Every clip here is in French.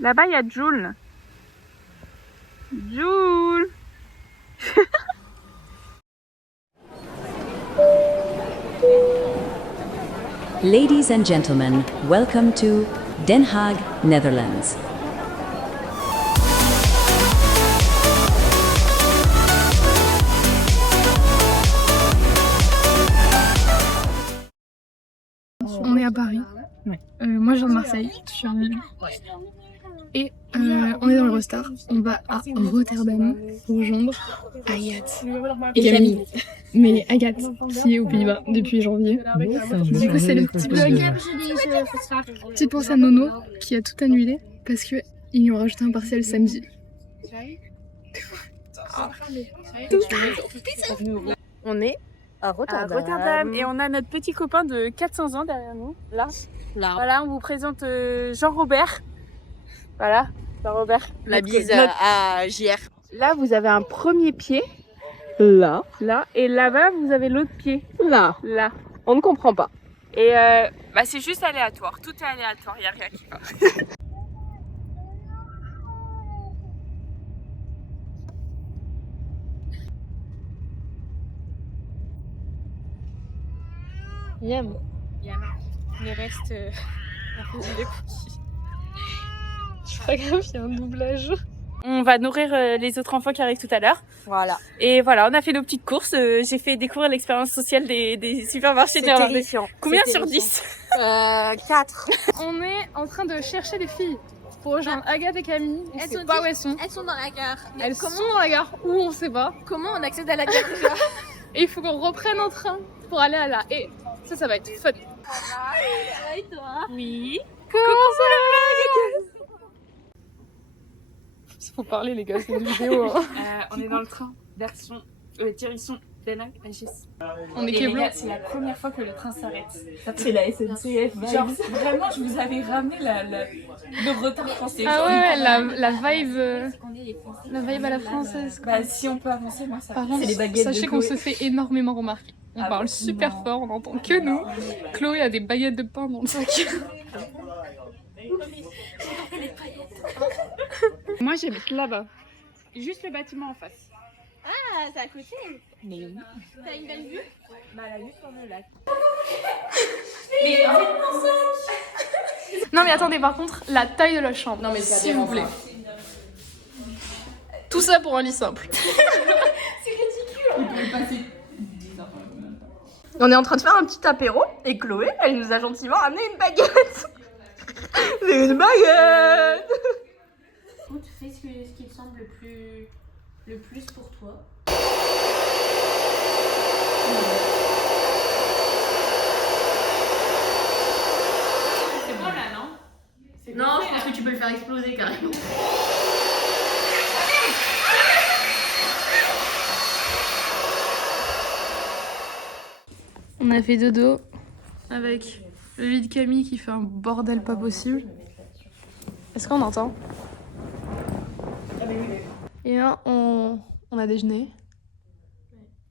Là-bas, il y a Jules. Jules. Ladies and gentlemen, welcome to Den Haag, Netherlands. On est à Paris. Ouais. Moi je viens de Marseille, je suis en Lille. Et on est dans le Eurostar. On va à Rotterdam rejoindre Agathe et Camille. Mais Agathe qui est aux Pays-Bas depuis janvier. Du coup c'est le petit vlog. Petite pensée à Nono qui a tout annulé parce qu'ils lui ont rajouté un partiel samedi. On est à Rotterdam. Et on a notre petit copain de 400 ans derrière nous. Là. Voilà, on vous présente Jean-Robert. Voilà, Jean-Robert. La bise à JR. Là, vous avez un premier pied. Là. Là. Et là-bas, vous avez l'autre pied. Là. Là. On ne comprend pas. Et c'est juste aléatoire. Tout est aléatoire. Il n'y a rien qui va. Yam. Il reste un peu de cookies. C'est pas grave, il y a un doublage. On va nourrir les autres enfants qui arrivent tout à l'heure. Voilà. Et voilà, on a fait nos petites courses. J'ai fait découvrir l'expérience sociale des supermarchés néerlandais. Terrifiant. Combien sur 10? 4. On est en train de chercher des filles pour rejoindre Agathe et Camille. On sait pas où elles sont. Elles sont dans la gare. Elles sont dans la gare, où on sait pas. Comment on accède à la gare déjà? Et il faut qu'on reprenne un train pour aller à là. Et ça va être fun. Et toi? Oui. Comment ça va? Faut parler les gars, c'est une vidéo. Hein. On est dans le train, direction Den Haag à Gis. On est Et les Keblo. gars, c'est la première fois que le train s'arrête. C'est la SNCF. Genre, vraiment, je vous avais ramené le retard français. Ah ouais, la vibe à la française. Quoi. Bah, si on peut avancer, moi ça. Par contre, les baguettes sachez de qu'on Chloé. se fait énormément remarquer. On parle super fort, on n'entend que nous. Chloé a des baguettes de pain dans le sac. Moi, j'habite là-bas. Juste le bâtiment en face. Ah, c'est à côté. Mais oui. T'as une belle vue? Bah, la vue sur le lac. Non mais attendez, par contre, la taille de la chambre. Non mais s'il vous plaît. Tout ça pour un lit simple. On est en train de faire un petit apéro et Chloé, elle nous a gentiment amené une baguette. C'est une baguette. Écoute, fais ce qui te semble le plus pour toi. C'est bon là, non? Non, je pense que tu peux le faire exploser carrément. On a fait dodo avec le lit de Camille qui fait un bordel pas possible. Est-ce qu'on entend? Et là, on a déjeuné,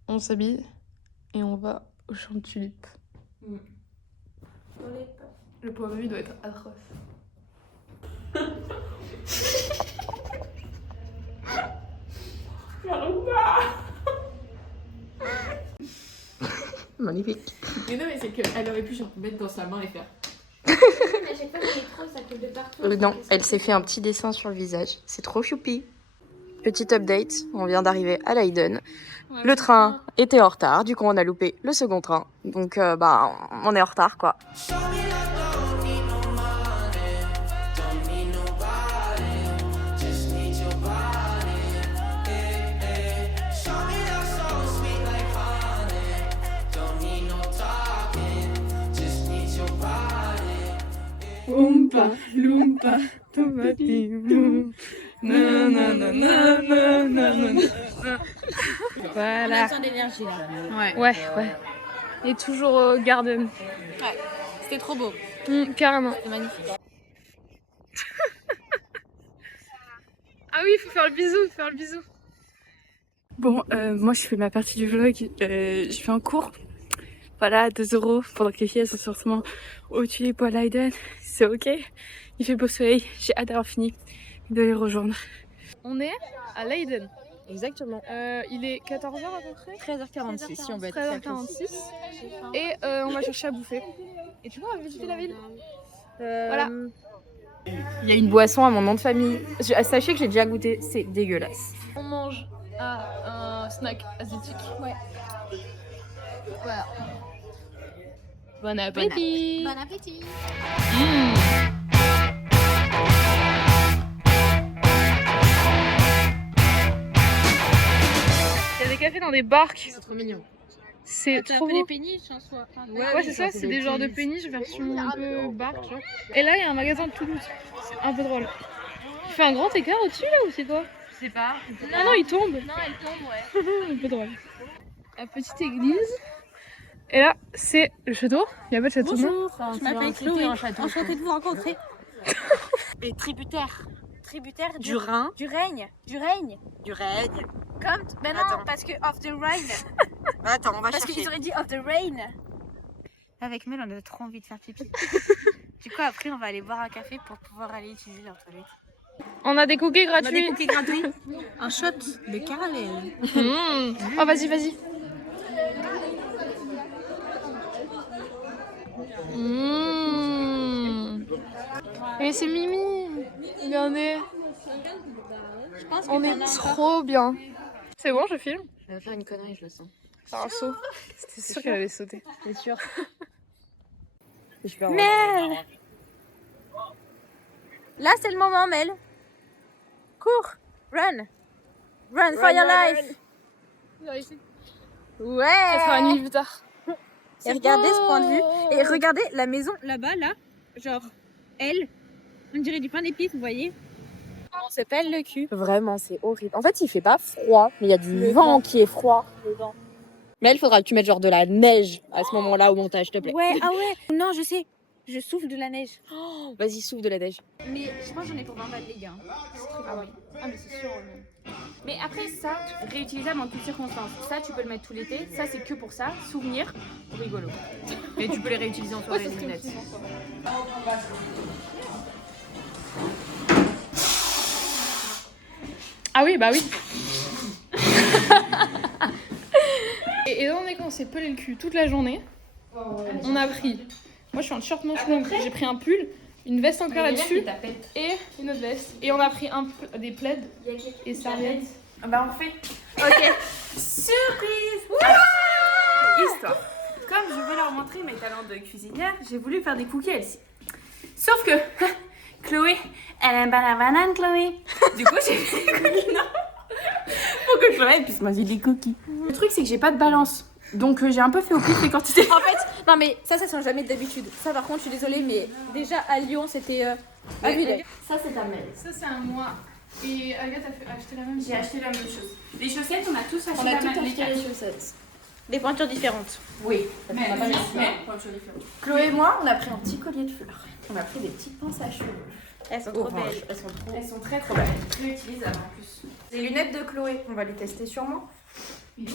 on s'habille et on va au champ de tulipes. Le pauvre lui doit être atroce. Magnifique. Mais non, mais c'est qu'elle aurait pu genre mettre dans sa main et faire. Mais à chaque fois qu'il est trop, ça coule de partout. Non, elle s'est fait un petit dessin sur le visage. C'est trop choupi. Petit update, on vient d'arriver à Leiden. Le train était en retard, du coup on a loupé le second train. Donc on est en retard quoi. Oompa, loompa, tomati, boum. Na, na, na, na, na, na, na, na. On a Voilà. besoin d'énergie là. Ouais. Et toujours au garden. C'était trop beau. Carrément. C'était magnifique. Ah oui, il faut faire le bisou, Bon, moi je fais ma partie du vlog. Je fais un cours. Voilà, 2 € pendant que les filles elles sont sûrement au Tulip à Leiden. C'est ok. Il fait beau soleil. J'ai hâte d'avoir fini de les rejoindre. On est à Leiden. Exactement. Il est 14h à peu près. 13h46 si on veut être 13h46. Et on va chercher à bouffer. Et tu vois, on va visiter la ville. Voilà. Il y a une boisson à mon nom de famille. Sachez que j'ai déjà goûté, c'est dégueulasse. On mange à un snack asiatique. Ouais. Voilà. Bon appétit. Bon appétit. Il y a des cafés dans des barques. C'est trop mignon. C'est C'est un trop peu beau. des péniches en soi. Enfin, Ouais, c'est ça, c'est des genres de péniches version un peu barque, genre. Et là, il y a un magasin de Toulouse. C'est un peu drôle. Il fait un grand écart au-dessus là ou c'est quoi? Je sais pas. Ah non, il tombe. Non, elle tombe, ouais. Un peu drôle. La petite église. Et là, c'est le château. Il y a pas de château, non? Je m'appelle Chloé. Enchantée de vous rencontrer. Les tributaires Tributaire du Rhin, du règne. Du règne. du règne. Comme. Ben non, Attends. parce que of the rain. Attends, on va Parce chercher. qu'ils auraient dit of the rain. Avec Mel, on a trop envie de faire pipi. Du coup, après, on va aller boire un café pour pouvoir aller utiliser leur toilette. On a des cookies On a des gratuits. cookies gratuits. Un shot de caramel. Oh, vas-y, vas-y. Et c'est Mimi. Regardez. On est trop bien. C'est bon, je filme. Elle va faire une connerie, je le sens. Faire un saut. C'était sûr qu'elle allait sauter. C'est sûr. Mel! Là, c'est le moment, Mel. Cours. Run. Run for your life. Ouais. Ça sera une nuit plus tard. Et regardez ce point de vue. Et regardez la maison là-bas, là. Genre, elle. On dirait du pain d'épices, vous voyez. On se pèle le cul. Vraiment, c'est horrible. En fait, il fait pas froid, mais il y a du vent qui est froid. Mais il faudra que tu mettes genre de la neige à ce moment-là au montage, s'il te plaît. Ouais, ah ouais. Non, je sais. Je souffle de la neige. Vas-y, souffle de la neige. Mais je pense que j'en ai pour 20 balles, les gars. Ah oui. Ah, mais c'est sûr. Mais après, ça, réutilisable en toutes circonstances. Ça, tu peux le mettre tout l'été. Ça, c'est que pour ça. Souvenir, rigolo. Et tu peux les réutiliser en soirée, les lunettes. Ah oui, bah oui. Et étant donné qu'on s'est pelé le cul toute la journée, on a pris. Moi, je suis en t-shirt manche longue. J'ai pris un pull, une veste en cuir là-dessus et une autre veste. Et on a pris des plaids et serviettes. Bah, on fait. Ok. Surprise. Histoire. Comme je veux leur montrer mes talents de cuisinière, j'ai voulu faire des cookies elle-ci. Sauf que Chloé, elle aime pas la banane, Chloé. Du coup, j'ai fait des cookies, non, pour que Chloé puisse manger des cookies. Le truc, c'est que j'ai pas de balance. Donc, j'ai un peu fait au pif les quantités. En fait, non mais ça change jamais d'habitude. Ça par contre, je suis désolée, mais déjà à Lyon, c'était abusé. Ça, c'est ta mère. Ça, c'est à moi. Et Agathe a acheté la même. J'ai acheté la même chose. Les chaussettes, on a tous acheté la même. les chaussettes. Des pointures différentes. Oui. Mais Chloé et moi, on a pris un petit collier de fleurs. On a pris des petites pinces à cheveux. Elles sont trop Orange. belles. Elles sont trop. Elles sont très très belles. Réutilisables en plus. Les lunettes de Chloé, on va les tester sûrement. Oui,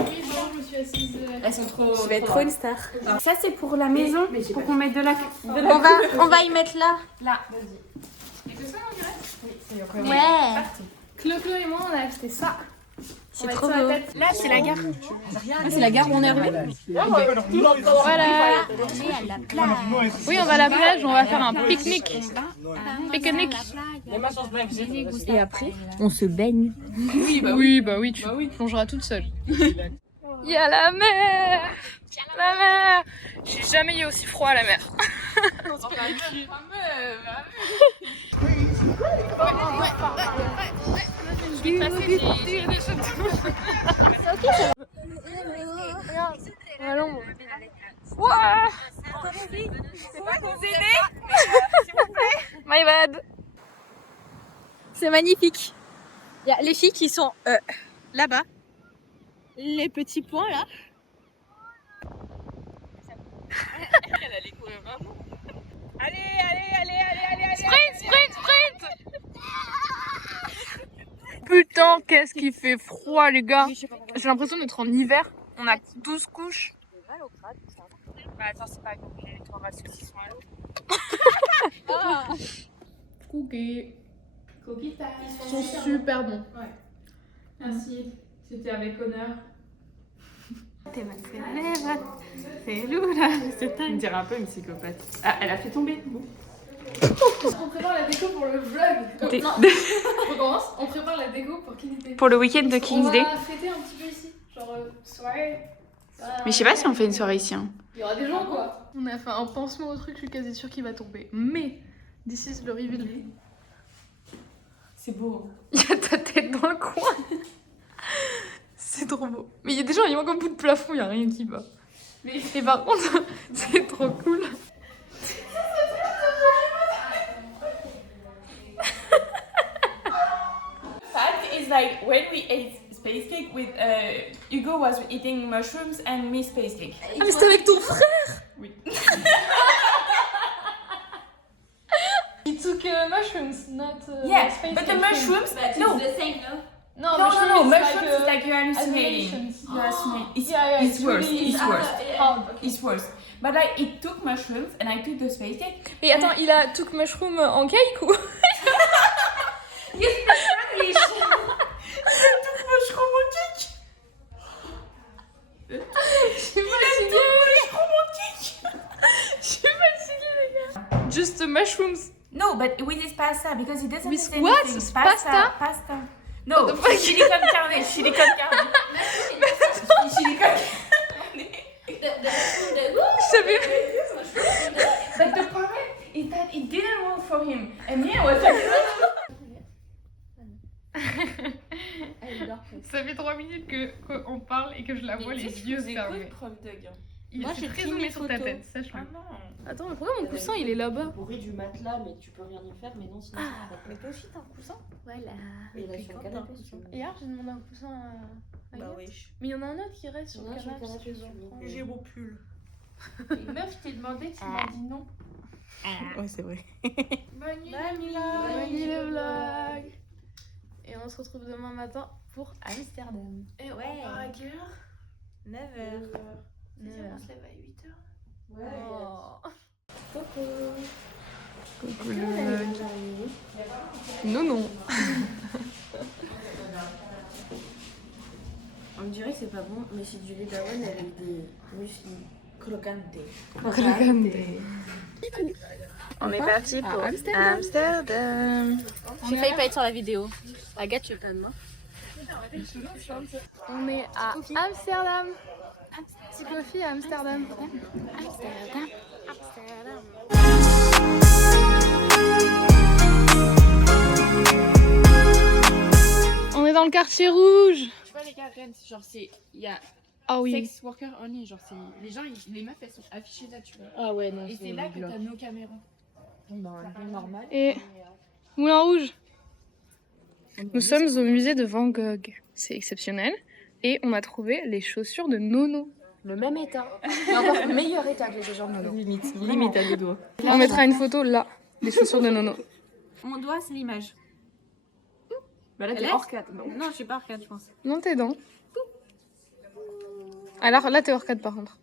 je me suis assise. Elles sont trop. Je vais être trop une star. Ça, c'est pour la maison, mais j'ai pour pas qu'on mette de la. On va y mettre là. Là, vas-y. Et que ça, on dirait. Ouais. Chlo et moi, on a acheté ça. C'est trop beau. Là, c'est la gare. C'est la gare où on est arrivé. Voilà. Oui, on va à la plage, on va faire un pique-nique. Pique-nique. Et après, on se baigne. Oui, bah oui, tu plongeras toute seule. Il y a la mer. La mer. J'ai jamais eu aussi froid à la mer. Je vais passer des choses. Allons. Ouah. C'est pas qu'on s'est aidé, s'il vous plaît. My bad. C'est magnifique. Il y a les filles qui sont là-bas. Les petits points là. Elle allait courir vraiment. Allez. Sprint. Putain, qu'est-ce qu'il fait froid, les gars. J'ai l'impression d'être en hiver. On a 12 couches. Bah attends, c'est pas grave, j'ai 3 races qui sont là. Cookies. Cookies, Ils sont super bons. Merci, c'était avec honneur. T'es ma lèvre, c'est lourd là. On dirait un peu une psychopathe. Ah, elle a fait tomber. Bon. On prépare la déco pour le vlog. T'es- Non, on recommence. On prépare la déco pour King's Day. Pour le week-end de King's Day. On va fêter un petit peu ici. Genre soirée. Mais je sais pas si on fait une soirée ici. Hein. Il y aura des gens quoi. On a fait un pansement au truc, je suis quasi sûre qu'il va tomber. Mais d'ici le reveal. C'est beau. Il y a ta tête dans le coin. C'est trop beau. Mais il y a des gens, il manque un bout de plafond, il y a rien qui va. Et par contre, c'est trop cool. Fact is like when we ate space cake with Hugo was eating mushrooms and me space cake. Ah mais c'était avec ton frère. Oui. He took mushrooms, not Yeah, space but the cake. mushrooms. No. the same, no? No, No, mushrooms mushrooms is is like you're hallucinating. hallucinations. You're hallucinating. It's, Yeah, it's worse. really It's worse. hard. Okay. It's worse. But I it took mushrooms and I took the space cake. Mais attends, il a took mushroom en cake ou? Mushroom au cake. Je suis fatiguée. Mushroom au cake. Je suis fatiguée les gars. Just mushrooms. No, but with this pasta because it doesn't With say what? anything. Pasta? Pasta. No, What the fuck? chili con carne. Chili con carne. Chili con carne. Je savais. But the problem is that it didn't work for him. And me, I was like, Ça fait 3 minutes qu'on parle et que je la vois les yeux fermés. Il Moi, est j'ai très pris zoomé mes sur ta photos. tête, sache-le. Ah non. Attends, mais pourquoi mon coussin il est là-bas? Pourri du matelas, mais tu peux rien y faire, mais non, sinon ça va Mais toi aussi, t'as un coussin? Voilà. Et là, sur le canapé, si tu veux. Hier, j'ai demandé un coussin à Bah Agathe. wesh. Mais il y en a un autre qui reste sur Il y le en a sur le canapé si canapé, tu veux en si tu veux. prendre. J'ai mon pull. Meuf, je t'ai demandé, tu m'as dit non. Ouais, c'est vrai. Bonne nuit le vlog. Et on se retrouve demain matin pour Amsterdam. Et ouais. 9h. On se lève à 8h. Coucou le vlog. Non, non. On me dirait que c'est pas bon, mais c'est du lait d'avoine avec des muesli croquante. On est parti pour Amsterdam. J'ai failli pas être sur la vidéo. Agathe, tu veux pas de moi? On est à Amsterdam. Petit coffee à Amsterdam. On est dans le quartier rouge. Tu vois les gars, Rennes, genre c'est. Il y a Ah oui. sex worker only, genre c'est. Les gens, les meufs elles sont affichées là, tu vois. Ah ouais, non, Et c'est là que t'as nos caméras. normal. Et Moulin Rouge. Nous sommes au musée de Van Gogh. C'est exceptionnel. Et on a trouvé les chaussures de Nono. Le même état. Mais encore meilleur état que les gens de Nono. Limite à deux doigts. On mettra une photo là, des chaussures de Nono. Mon doigt, c'est l'image. Bah là, t'es Laisse. hors 4. Non, je suis pas arcade, je pense. Non, tes dents. Alors là, t'es hors 4 par contre.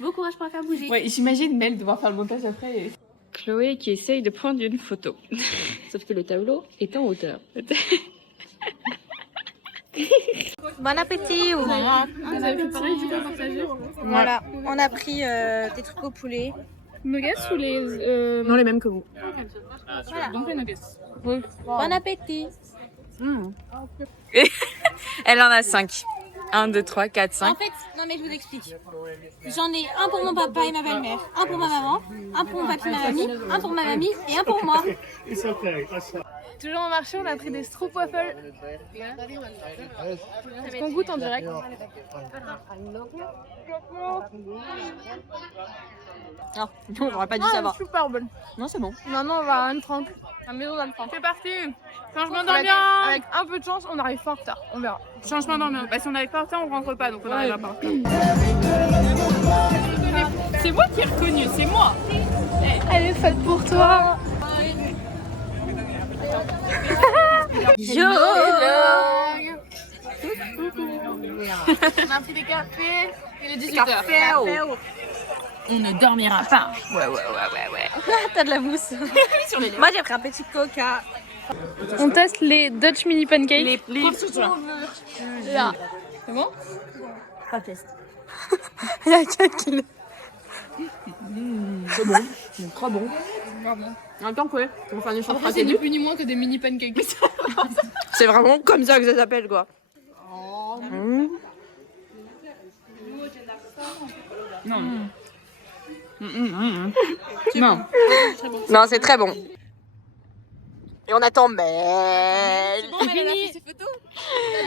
Bon courage pour la faire bouger. Ouais, j'imagine Mel devoir faire le montage après. Chloé qui essaye de prendre une photo. Sauf que le tableau est en hauteur. Bon appétit. Vous avez préparé du coup à partager? Voilà, on a pris des trucs au poulet. Nuggets ou les... Non, les mêmes que vous. Voilà. Donc les nuggets. Bon appétit. Elle en a 5. 1, 2, 3, 4, 5. En fait, non mais je vous explique. J'en ai un pour mon papa et ma belle-mère, un pour ma maman, un pour mon papy et ma mamie, un pour ma mamie et un pour moi. Toujours en marché, on a pris des stroopwafels. Est-ce qu'on goûte en direct? Non, on n'aurait pas dû savoir. Super bonne. Non, c'est bon. Maintenant, on va à Anne Frank. La maison d'Anne Frank. C'est parti. Changement Avec, d'ambiance. avec un peu de chance, on arrive pas en retard. On verra. Changement d'ambiance. Bah si on n'arrive pas en retard, on rentre pas, donc on n'arrivera pas. C'est moi qui ai reconnu, c'est moi. Elle est faite pour toi. On a pris des cafés, il est 18h. On ne dormira pas. T'as de la mousse. Moi j'ai pris un petit coca. On teste les Dutch mini pancakes. Là. C'est bon? Il y a quelqu'un qui le... Trop bon. Attends, quoi. On va faire un échange Après, c'est ni plus ni moins que des mini pancakes. C'est vraiment comme ça que ça s'appelle, quoi. Non. Non, c'est très bon. Et on attend Mel. C'est fini.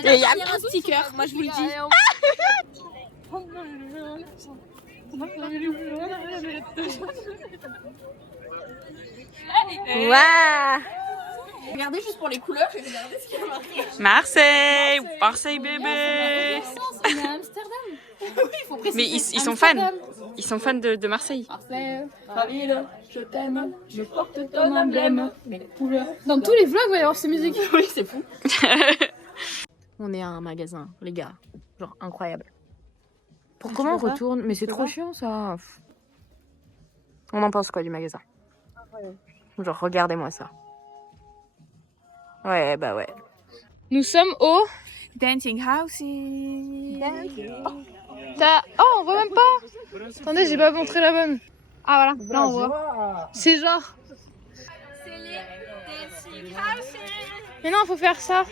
Et il y a... Un sticker, moi je vous le dis. Waouh. Regardez juste pour les couleurs, j'ai regardé ce qu'il y a marqué. Marseille, Marseille bébé. On est à Amsterdam. Mais ils sont fans. Ils sont fans de Marseille. Je t'aime, je porte ton emblème. Dans tous les vlogs, il va y avoir ces musiques. Oui, c'est fou. On est à un magasin, les gars. Genre incroyable. Pour comment on retourne? Mais c'est trop chiant ça. On en pense quoi du magasin? Genre regardez-moi ça. Ouais, bah ouais. Nous sommes au... Dancing Houses. Oh, on voit même pas. Attendez, j'ai pas montré la bonne. Ah voilà, là on voit. C'est genre... Mais non, faut faire ça.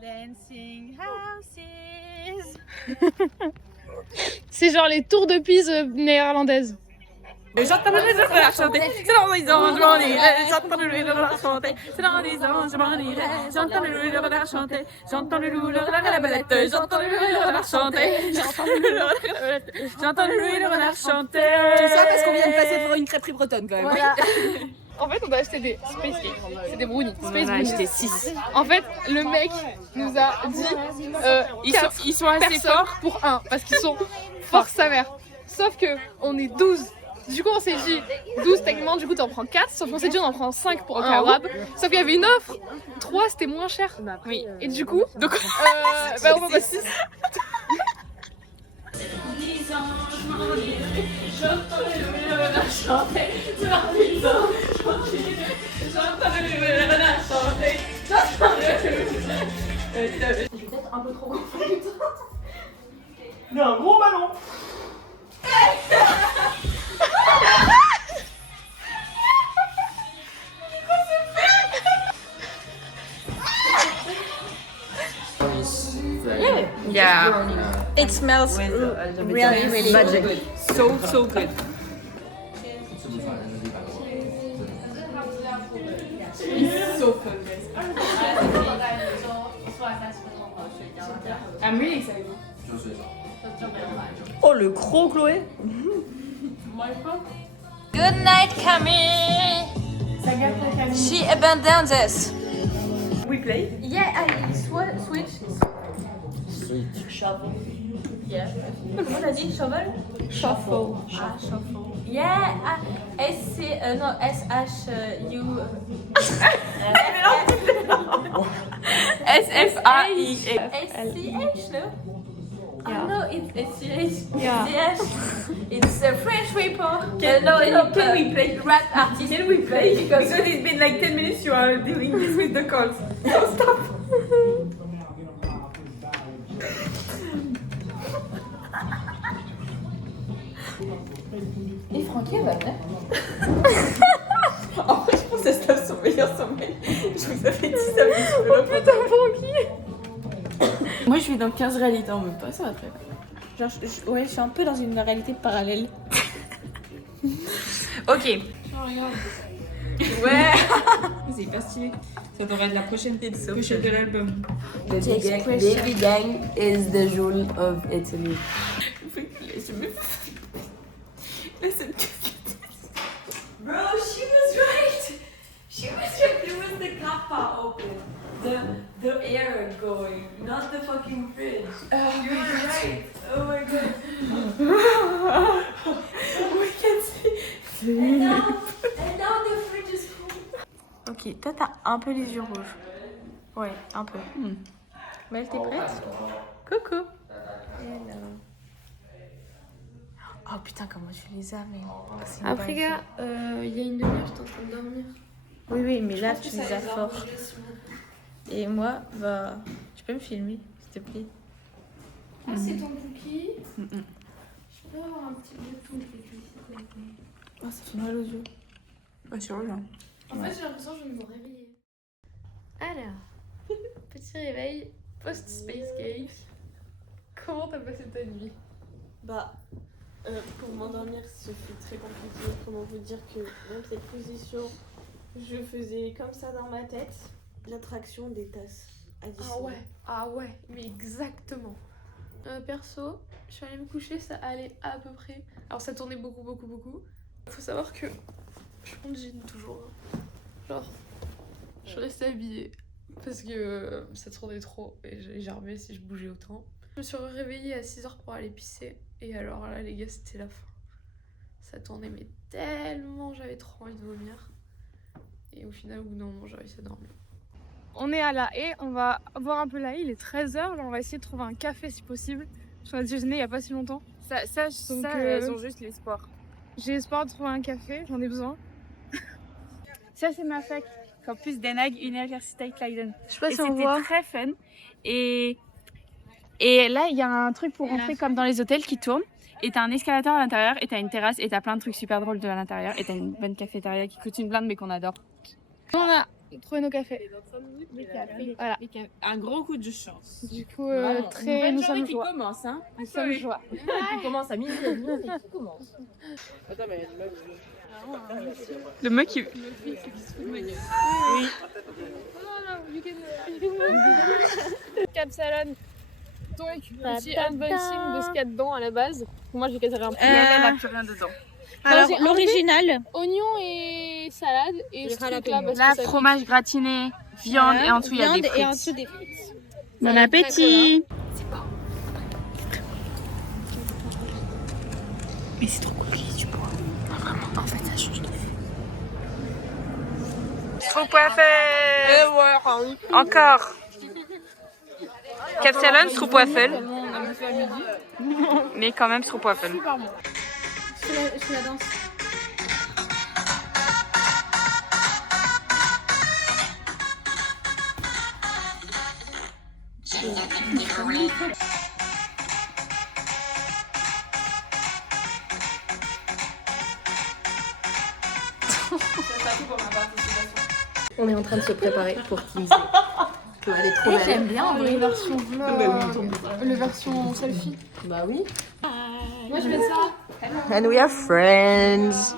Dancing houses. C'est genre les tours de Pise néerlandaises. J'entends le rire chanter, c'est dans les anges, je m'en irai. J'entends le rire chanter, c'est dans les anges, je m'en irai. J'entends le rire chanter, j'entends le loup, le renard et la belette. J'entends le rire chanter, j'entends le loup, la belette. J'entends le loup, le renard chanter. Tout ça parce qu'on vient de passer devant une crêperie bretonne quand même. Voilà. En fait, on a acheté des space cakes. C'est des brownies. Space brownies. acheté 6. En fait, le mec nous a dit Ils sont assez personnes forts. pour un parce qu'ils sont force sa mère. Sauf que on est 12. Du coup, on s'est dit 12 techniquement, du coup, t'en prends 4. Sauf qu'on s'est dit on en prend 5 pour un rab. Sauf qu'il y avait une offre. 3 c'était moins cher. Oui. Et du coup, donc, on va pas 6. Il y a un gros ballon. Yeah. It smells really Good. So good. It's so fun, guys. I'm really excited. Oh le croc Chloé. Good night, Camille. She abandoned us. We play? Yeah, I switch. Shovel. Yeah. Comment t'as dit shovel? Shuffle. Ah, shuffle. Yeah, non, S-H-U. S-F-A-I. S-C-H, no? Yeah. No, it's S-C-H. Yeah. It's a French rapper. Can we play? Rap artist. Can we play? Because it's been like 10 minutes you are doing this with the calls. So stop. Et Francky, elle va bien. En vrai, je pense que ça se son meilleur sommeil. Je vous avais dit ça. Oh putain, Francky. Moi, je suis dans 15 réalités en même temps. Ça va très bien. Genre, je suis un peu dans une réalité parallèle. Ok. Ouais. C'est hyper stylé. Ça devrait être la prochaine pochette de l'album. Baby Gang is the jewel of Italy. Bro, she was right. She was right. It was the kappa open. The air going, not the fucking fridge. You were right. Oh my god. We can see. toi, t'as un peu les yeux rouges. Ouais, un peu. Mel, t'es prête? Coucou. Oh putain, comment tu les as, mais... c'est une Après, dinguerie. gars, il y a une demi-heure, j'étais en train de dormir. Oui, oui, mais là, tu les as fort. Et moi, bah... Tu peux me filmer, s'il te plaît? Ah, c'est ton bouquet. Je peux avoir un petit bouton de cuisine. Oh, ça fait mal aux yeux. Pas sur là. En fait, j'ai l'impression que je vais me réveiller. Alors, petit réveil post-space cake. Comment t'as passé ta nuit? Bah, pour m'endormir, ce fut très compliqué. Comment vous dire que même cette position, je faisais comme ça dans ma tête. L'attraction des tasses additionnelles. Ah ouais, mais exactement. Perso, je suis allée me coucher, ça allait à peu près. Alors ça tournait beaucoup. Faut savoir que je suis en jean toujours. Genre, je suis restée habillée parce que ça tournait trop et j'ai remis si je bougeais autant. Je me suis réveillée à 6h pour aller pisser et alors là les gars c'était la fin. Ça tournait mais tellement, j'avais trop envie de vomir. Et au final au bout d'un moment j'ai réussi à dormir. On est à La Haye, on va voir un peu La Haye, il est 13h, là on va essayer de trouver un café si possible. Parce qu'on a déjeuné il n'y a pas si longtemps. Donc, elles ont juste l'espoir. J'ai espoir de trouver un café, j'en ai besoin. Ça, c'est ma fac. Campus Den Haag, Universiteit Leiden. Je sais pas Et si on c'était voit. très fun. Et là, il y a un truc pour rentrer comme dans les hôtels qui tourne. Et t'as un escalator à l'intérieur, et t'as une terrasse, et t'as plein de trucs super drôles de l'intérieur. Et t'as une bonne cafétéria qui coûte une blinde, mais qu'on adore. On a trouvé nos cafés. Voilà. Un gros coup de chance. Du coup, Vraiment. très, nous sommes qui joie. commence, hein. Nous sommes joie. Qui commence à midi et demi, et qui commence. Attends, mais Le mec qui... Capsalon. Donc, petit unboxing de ce qu'il y a dedans à la base. Moi, j'ai casé un peu. Elle n'a plus rien dedans. Alors, l'original. Oignon et salade. Et ce truc-là, parce Là, que ça fromage gratiné, viande, et en dessous, il y a des Viande et en dessous frites. des frites. Bon appétit! Mais c'est trop compliqué du bois. Non, vraiment, en fait, ça change de vue. Stroopwafel! Encore! Capsalon, Stroopwafel. Mais quand même, Stroopwafel. Je fais la danse. On est en train de se préparer pour teaser. Elle est trop belle. J'aime bien en vrai. Version le version selfie. Bah oui. Moi, je vais ça. And we are friends.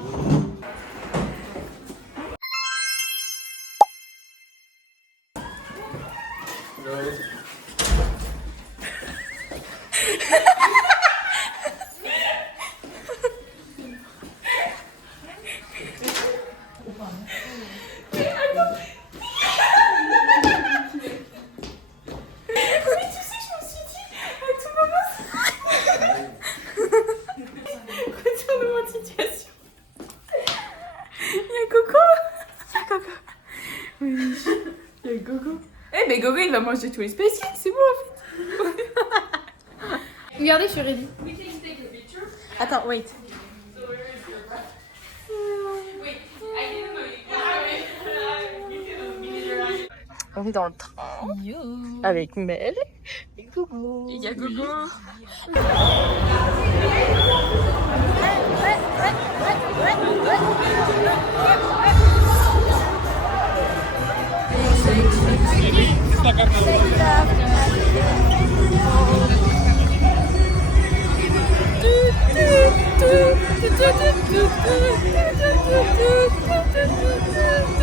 Eh mais Gogo il va manger tous les spéciaux, c'est bon en fait. Regardez, je suis ready. Attends, wait. On est dans le train avec Mel et Gogo. Il y a Gogo.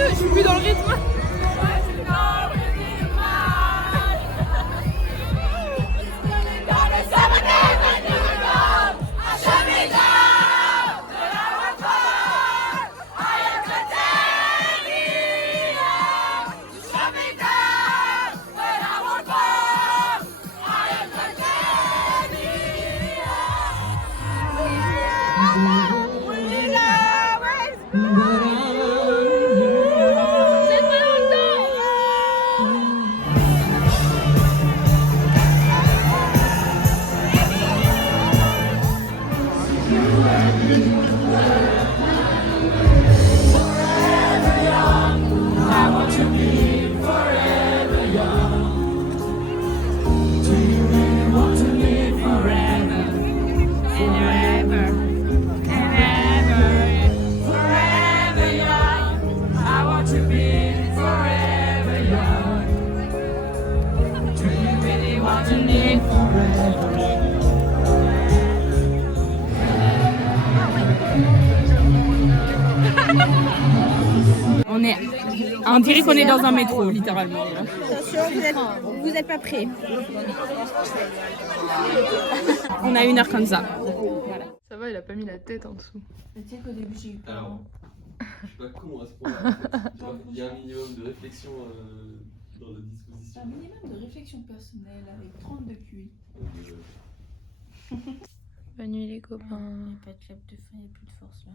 Je suis plus dans le rythme. Cette Allez. On dirait qu'on est dans un métro, littéralement. Attention, vous êtes pas prêts. On a 1 heure comme ça. Ça va, il a pas mis la tête en dessous. Tu sais qu'au début j'ai eu peur. Alors, je suis pas con à ce point-là. Il y a un minimum de réflexion dans la disposition. Un minimum de réflexion personnelle avec 32 QI. Bonne nuit les copains. Il n'y a pas de clap de fin, il n'y a plus de force là.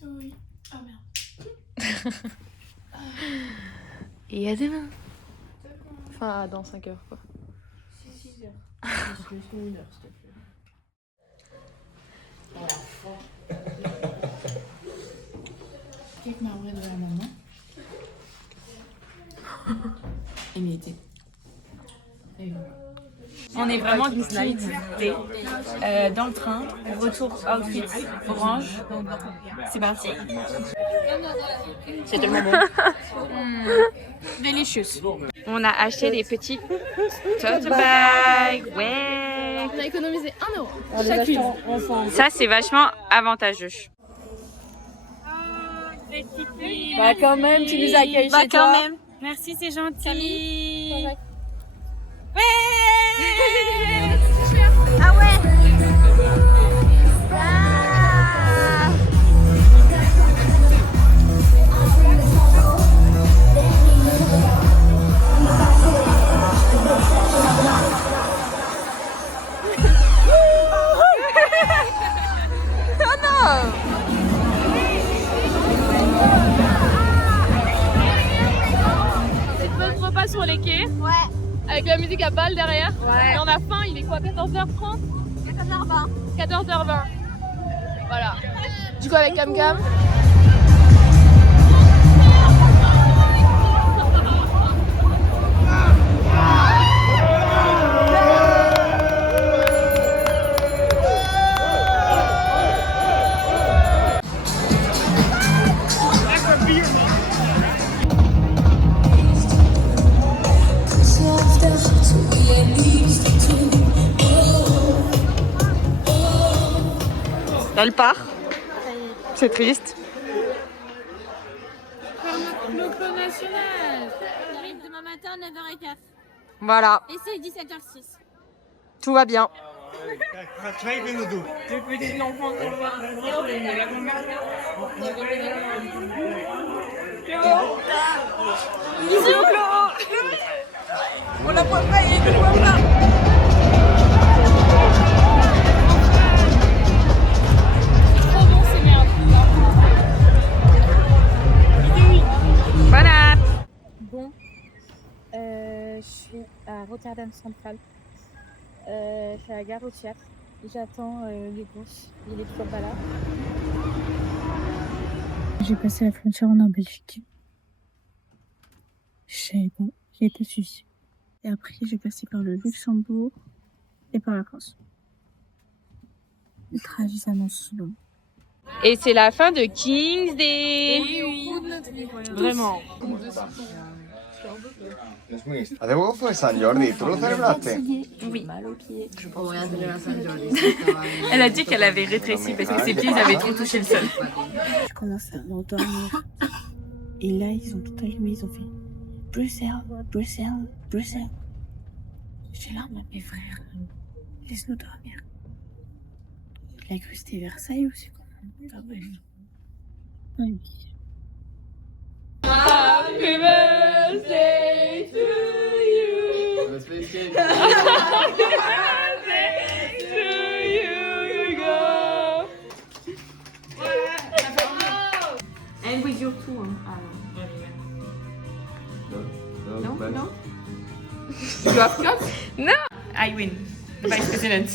Sorry. Ah merde. Et à demain. Enfin, dans 5 heures quoi. C'est 6 heures. Je laisse 1 heure s'il te plaît. Oh la fin. Quelqu'un m'a envoyé de la maman. Et mais était. On est vraiment du slide dans le train, retour outfit orange. C'est parti. C'est tellement bon. Delicious. On a acheté des petits tote bags. Ouais. On a économisé 1 € chacune. Ça c'est vachement avantageux. Bah quand même, tu nous accueilles chez toi. Même. Merci, c'est gentil. Ah ouais. Notre repas sur les quais. Ouais. Avec la musique à balle derrière. Ouais. Et on a faim, il est quoi, 14h30 14h20. 14h20. Voilà. Du coup avec Cam Cam. Elle part. C'est triste. Le clos national. On arrive demain matin à 9h15. Voilà, Et c'est 17h06. tout va bien. Bisous Claude. On la voit pas, il est voit pas. Trop bon, c'est merde. Voilà. Bon, je suis à Rotterdam Central. Je suis à la gare routière. J'attends les bus. Il est toujours pas là. J'ai passé la frontière en Belgique. Je savais pas. J'ai été suivie. Et après, j'ai passé par le Luxembourg et par la France. Le trajet s'annonce long. Et c'est la fin de King's Day. Vraiment. Adeu fue San Jordi, ¿tú lo celebraste? Oui. Elle a dit qu'elle avait rétréci parce que ses pieds avaient trop touché le sol. Je commence à m'endormir. Et là, ils ont tout allumé. Ils ont fait Bruxelles, Bruxelles, Bruxelles. J'ai là, mes frères, laisse-nous dormir. Il a cru que c'était Versailles ou c'est quoi? Ah bref. Oui. Happy birthday to you. Happy birthday to you, girl. And with your two. No, no. You have cups? No. I win. Vice President.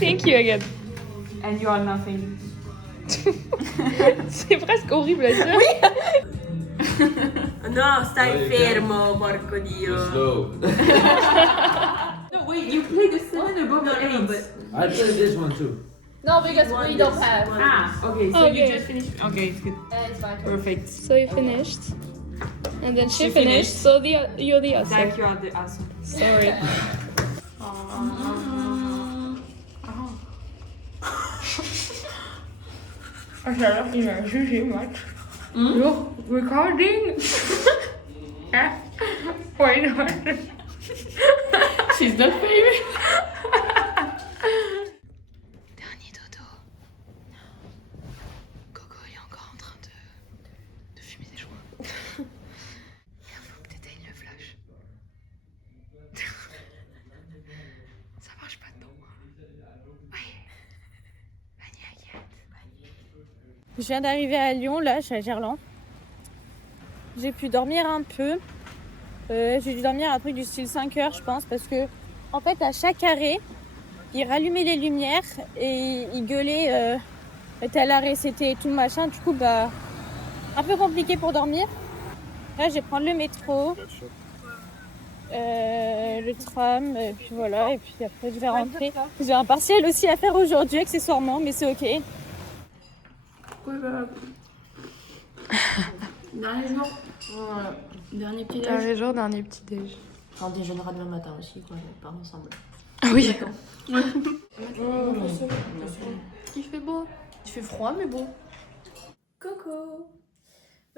Thank you again. And you are nothing. C'est presque horrible à dire. No, stai fermo, porco dio. Slow. No, wait, you play the 7 above the 8. I played this one too. No, because we don't have. Ah, okay, so you Okay. just finished. Okay, it's good. It's fine. Perfect. So we finished. And then she She finished, finished. so you're the asshole. Like you are the asshole. Sorry. Il m'a jugé, Max. You're recording? Why not? She's not famous. Dernier dodo. Coco est encore en train de fumer des joints. Il faut que t'éteignes le flash. Ça marche pas dedans. Ouais. Je viens d'arriver à Lyon, là, je suis à Gerland. J'ai pu dormir un peu. J'ai dû dormir un truc du style 5 heures, je pense, parce que, en fait, à chaque arrêt, ils rallumaient les lumières et ils gueulaient tel arrêt c'était et tout machin. Du coup, bah, un peu compliqué pour dormir. Là, je vais prendre le métro, le tram, et puis voilà. Et puis après, je vais rentrer. J'ai un partiel aussi à faire aujourd'hui, accessoirement, mais c'est ok. Dernier jour. Dernier petit déj. Dernier jour, dernier petit déj. On déjeunera demain matin aussi, quoi, on part ensemble. Ah oui. Il fait beau. Il fait froid, mais beau. Coucou.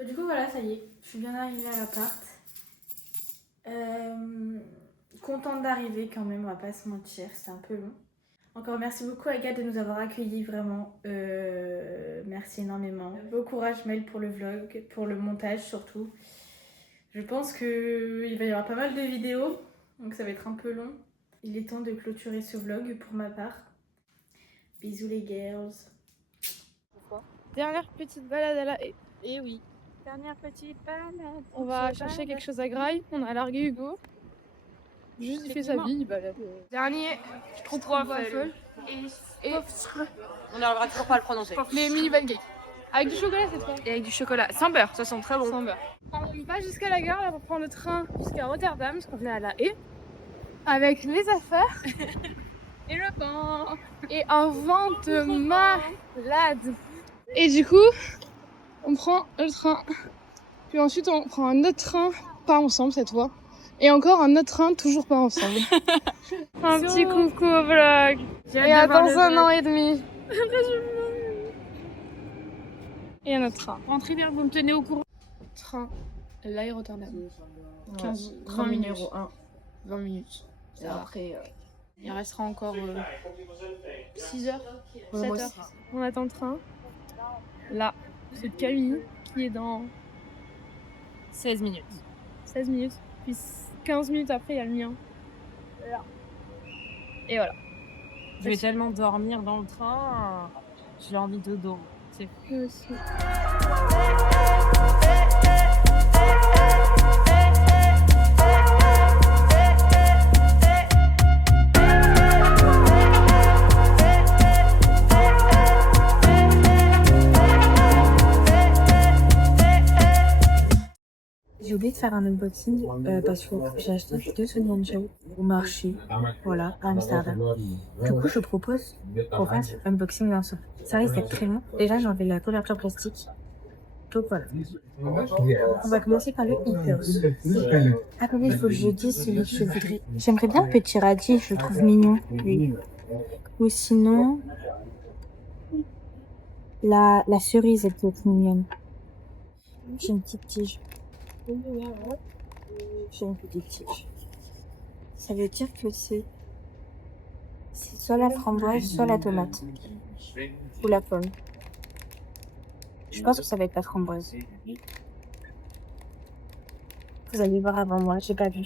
Du coup voilà, ça y est, je suis bien arrivée à l'appart. Contente d'arriver quand même, on va pas se mentir, c'est un peu long. Encore merci beaucoup Agathe de nous avoir accueillis, vraiment. Merci énormément. Bon courage Mel pour le vlog, pour le montage surtout. Je pense qu'il va y avoir pas mal de vidéos, donc ça va être un peu long. Il est temps de clôturer ce vlog pour ma part. Bisous les girls. Dernière petite balade à la haie. Et oui. Dernière petite balade. On va chercher quelque chose à Graille. On a largué Hugo. Juste il fait sa vie, il balade. Dernier, waffle. Et On n'arrivera toujours pas à le prononcer. les mini pancakes. Avec du chocolat cette fois. Et avec du chocolat. Sans beurre, ça sent très bon. Sans beurre. On va jusqu'à la gare là pour prendre le train jusqu'à Rotterdam parce qu'on venait à La Haye. Avec les affaires. Et le pain. Et un vent de malade. Et du coup, on prend le train. Puis ensuite on prend un autre train, pas ensemble cette fois. Et encore un autre train, toujours pas ensemble. Un petit coucou au vlog. Et à dans 1 an et demi. Et un autre train. Rentrez bien, vous me tenez au courant. Train, La Haye Rotterdam. 15, 20 Train minutes. numéro 1. 20 minutes. Et après, Il restera encore 6 heures, 7 moi heures. On attend le train. Là, c'est Camille qui est dans 16 minutes. 16 minutes. Puis 15 minutes après, il y a le mien. Là. Et voilà. Je vais tellement dormir dans le train. J'ai envie de dodo. Moi aussi. J'ai oublié de faire un unboxing parce que j'ai acheté 2 Sony Gel au marché, voilà, à Amsterdam. Du coup, je propose qu'on fasse unboxing d'un seul. Ça risque d'être très long. Déjà, j'ai enlevé la couverture plastique. Donc voilà. On va commencer par le Ethos. Attendez, il faut que je dise celui que je voudrais. J'aimerais bien le petit radis, je le trouve mignon, lui. Ou sinon, la cerise, elle peut être mignonne. J'ai une petite tige. J'ai une petite tige. Ça veut dire que c'est soit la framboise, soit la tomate. Ou la pomme. Je pense que ça va être la framboise. Vous allez voir avant moi, j'ai pas vu.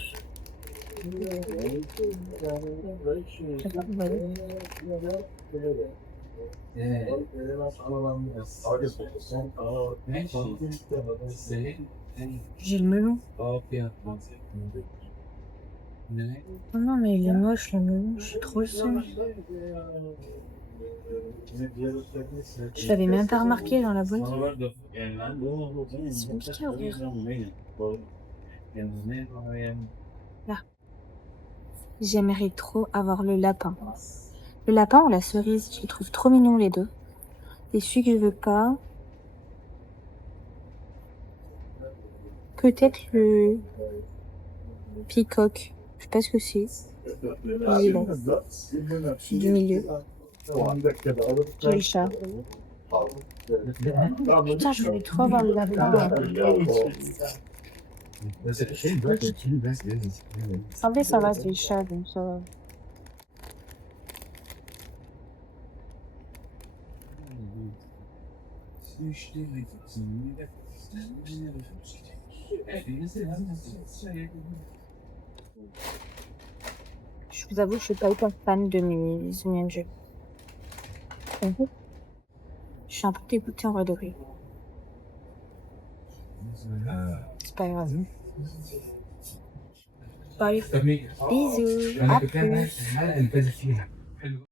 J'ai le melon. Oh non, mais il est moche le melon, je suis trop le seul. Je l'avais même pas remarqué dans la boîte. C'est compliqué à ouvrir. Là. J'aimerais trop avoir le lapin. Le lapin ou la cerise, je les trouve trop mignons les deux. Et celui que je veux pas, Peut-être le peacock. Je sais pas ce que c'est. Il est là. C'est du milieu. J'ai le chat. Putain, je voulais trop avoir le lapin. En fait, ça va, c'est le chat, donc ça va. Je vous avoue, je suis pas hyper fan de mes onion jeux. Je suis un peu dégoûtée en vrai de rire. C'est pas grave. Bye. Bisous. À plus.